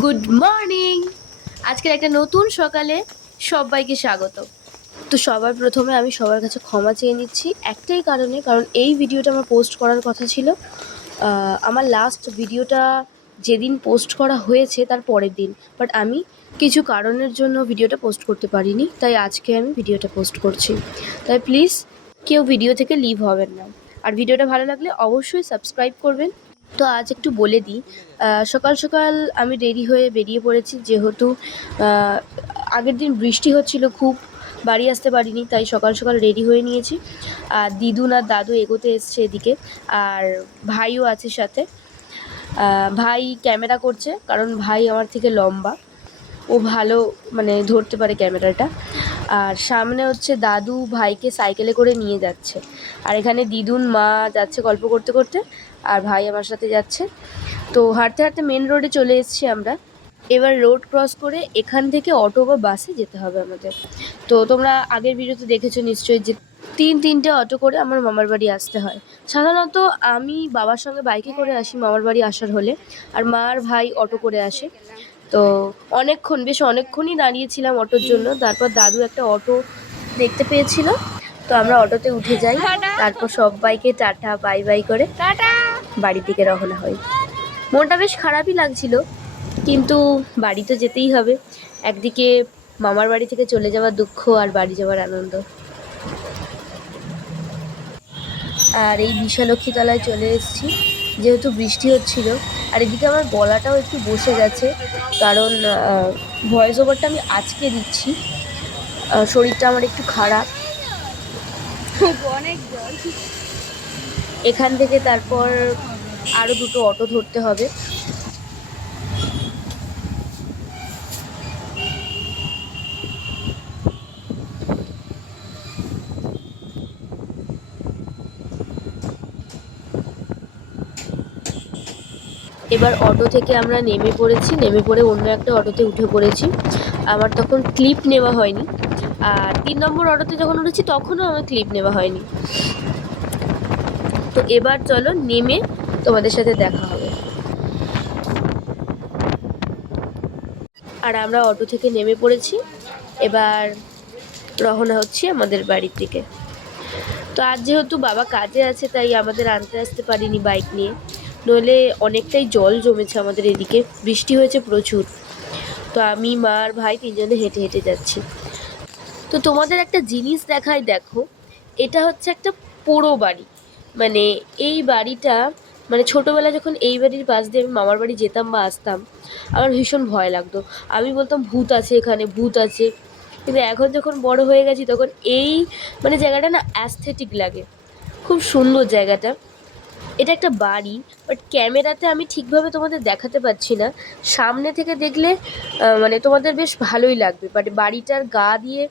Good morning. আজকের একটা নতুন সকালে সবাইকে স্বাগত। তো সবার প্রথমে আমি সবার কাছে ক্ষমা চেয়ে নিচ্ছি একটাই কারণে, কারণ এই ভিডিওটা আমার পোস্ট করার কথা ছিল আমার লাস্ট ভিডিওটা যেদিন পোস্ট করা হয়েছে তার পরের দিন, বাট আমি কিছু কারণের জন্য ভিডিওটা পোস্ট করতে পারিনি, তাই আজকে আমি ভিডিওটা পোস্ট করছি। তাই প্লিজ কেউ ভিডিও থেকে লিভ হবেন না, আর ভিডিওটা ভালো লাগলে অবশ্যই সাবস্ক্রাইব করবেন। তো আজ একটু বলে দিই, সকাল সকাল আমি রেডি হয়ে বেরিয়ে পড়েছি, যেহেতু আগের দিন বৃষ্টি হচ্ছিল খুব, বাড়ি আসতে পারিনি, তাই সকাল সকাল রেডি হয়ে নিয়েছি। আর দিদুন আর দাদু এগোতে এসছে এদিকে, আর ভাইও আছে সাথে। ভাই ক্যামেরা করছে, কারণ ভাই আমার থেকে লম্বা, ও ভালো মানে ধরতে পারে ক্যামেরাটা। আর সামনে হচ্ছে দাদু ভাইকে সাইকেলে করে নিয়ে যাচ্ছে, আর এখানে দিদুন মা যাচ্ছে গল্প করতে করতে, আর ভাই আমার সাথে যাচ্ছে। তো হাঁটতে হাঁটতে মেন রোডে চলে এসেছি আমরা। এবার রোড ক্রস করে এখান থেকে অটো বা বাসে যেতে হবে আমাদের। তো তোমরা আগের ভিডিওতে দেখেছো নিশ্চয়ই যে তিনটে অটো করে আমার মামার বাড়ি আসতে হয়। সাধারণত আমি বাবার সঙ্গে বাইকে করে আসি মামার বাড়ি আসার হলে, আর মা আর ভাই অটো করে আসে। তো বেশ অনেকক্ষণই দাঁড়িয়েছিলাম অটোর জন্য, তারপর দাদু একটা অটো দেখতে পেয়েছিল, তো আমরা অটোতে উঠে যাই। তারপর সবাইকে টাটা বাই বাই করে বাড়ির দিকে রওনা হই। মনটা বেশ খারাপই লাগছিল, কিন্তু বাড়ি তো যেতেই হবে। একদিকে মামার বাড়ি থেকে চলে যাওয়ার দুঃখ, আর বাড়ি যাওয়ার আনন্দ। আর এই বিশালক্ষী তলায় চলে এসেছি, যেহেতু বৃষ্টি হচ্ছিল। আর এদিকে আমার গলাটাও একটু বসে গেছে, কারণ ভয়েস ওভারটা আমি আজকে দিচ্ছি। শরীরটা আমার একটু খারাপ। অনেক জল। এখান থেকে তারপর আরও দুটো অটো ধরতে হবে। এবার অটো থেকে আমরা নেমে পড়েছি, নেমে পড়ে অন্য একটা অটোতে উঠে পড়েছি। আমার তখন ক্লিপ নেওয়া হয়নি, আর 3 নম্বর অটোতে যখন উঠেছি তখনও আমার ক্লিপ নেওয়া হয়নি। তো এবার চলো নেমে তোমাদের সাথে দেখা হবে। আর আমরা অটো থেকে নেমে পড়েছি, এবার রওনা হচ্ছি আমাদের বাড়ির দিকে। তো আজ যেহেতু বাবা কাজে আছে, তাই আমাদের আনতে আসতে পারিনি বাইক নিয়ে, নইলে অনেকটাই জল জমেছে আমাদের এদিকে, বৃষ্টি হয়েছে প্রচুর। তো আমি মা আর ভাই তিনজনে হেঁটে হেঁটে যাচ্ছি। তো তোমাদের একটা জিনিস দেখায়, দেখো, এটা হচ্ছে একটা পোড়ো বাড়ি। মানে এই বাড়িটা, মানে ছোটোবেলায় যখন এই বাড়ির পাশ দিয়ে আমি মামার বাড়ি যেতাম বা আসতাম, আমার ভীষণ ভয় লাগতো। আমি বলতাম ভূত আছে এখানে, ভূত আছে। কিন্তু এখন যখন বড় হয়ে গেছি তখন এই মানে জায়গাটা না অ্যাস্থেটিক লাগে, খুব সুন্দর জায়গাটা। এটা একটা বাড়ি, বাট ক্যামেরাতে আমি ঠিকভাবে তোমাদের দেখাতে পারছি না। সামনে থেকে দেখলে মানে তোমাদের বেশ ভালোই লাগবে, বাট বাড়িটার গা দিয়ে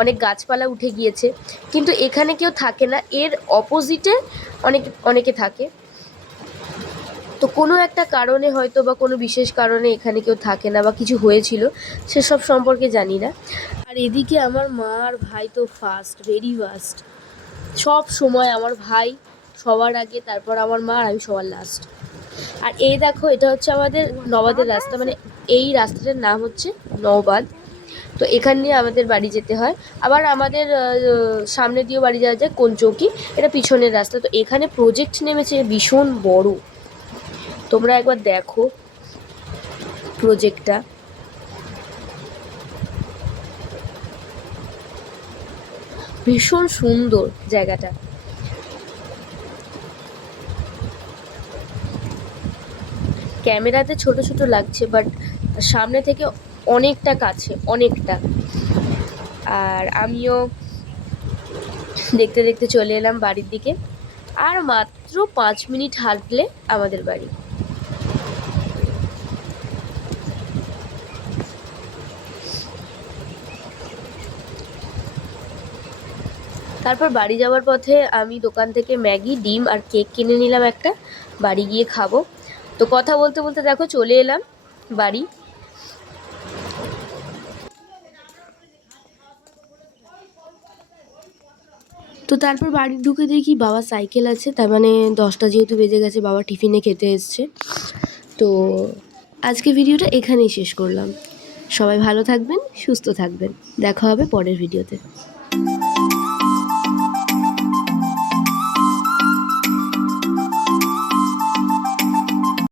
অনেক গাছপালা উঠে গিয়েছে, কিন্তু এখানে কেউ থাকে না। এর অপোজিটে অনেকে থাকে। তো কোনো একটা কারণে হয়তো বা কোনো বিশেষ কারণে এখানে কেউ থাকে না, বা কিছু হয়েছিল, সেসব সম্পর্কে জানি না। আর এদিকে আমার মা আর ভাই তো ফার্স্ট, ভেরি ফার্স্ট। সব সময় আমার ভাই সবার আগে, তারপর আমার মা, আর আমি সবার লাস্ট। আর এই দেখো, এটা হচ্ছে আমাদের নবাদের রাস্তা, মানে এই রাস্তাটার নাম হচ্ছে নওবাদ। তো এখান দিয়ে আমাদের বাড়ি যেতে হয়। আবার আমাদের সামনে দিয়েও বাড়ি যাওয়া যায়, কোনচৌকি, এটা পিছনের রাস্তা। তো এখানে প্রজেক্ট নেমেছে ভীষণ বড়, তোমরা একবার দেখো প্রজেক্টটা, ভীষণ সুন্দর জায়গাটা। ক্যামেরাতে ছোট ছোট লাগছে, বাট সামনে থেকে অনেকটা কাছে, অনেকটা। আর আমিও দেখতে দেখতে চলে এলাম বাড়ির দিকে। আর মাত্র 5 মিনিট হাঁটলে আমাদের বাড়ি। তারপর বাড়ি যাওয়ার পথে আমি দোকান থেকে ম্যাগি, ডিম আর কেক কিনে নিলাম একটা, বাড়ি গিয়ে খাবো। তো কথা বলতে বলতে দেখো চলে এলাম বাড়ি। তো তারপর বাড়ি ঢুকে দেখি বাবার সাইকেল আছে, তার মানে 10টা যেহেতু বেজে গেছে, বাবা টিফিনে খেতে এসছে। তো আজকে ভিডিওটা এখানেই শেষ করলাম। সবাই ভালো থাকবেন, সুস্থ থাকবেন। দেখা হবে পরের ভিডিওতে।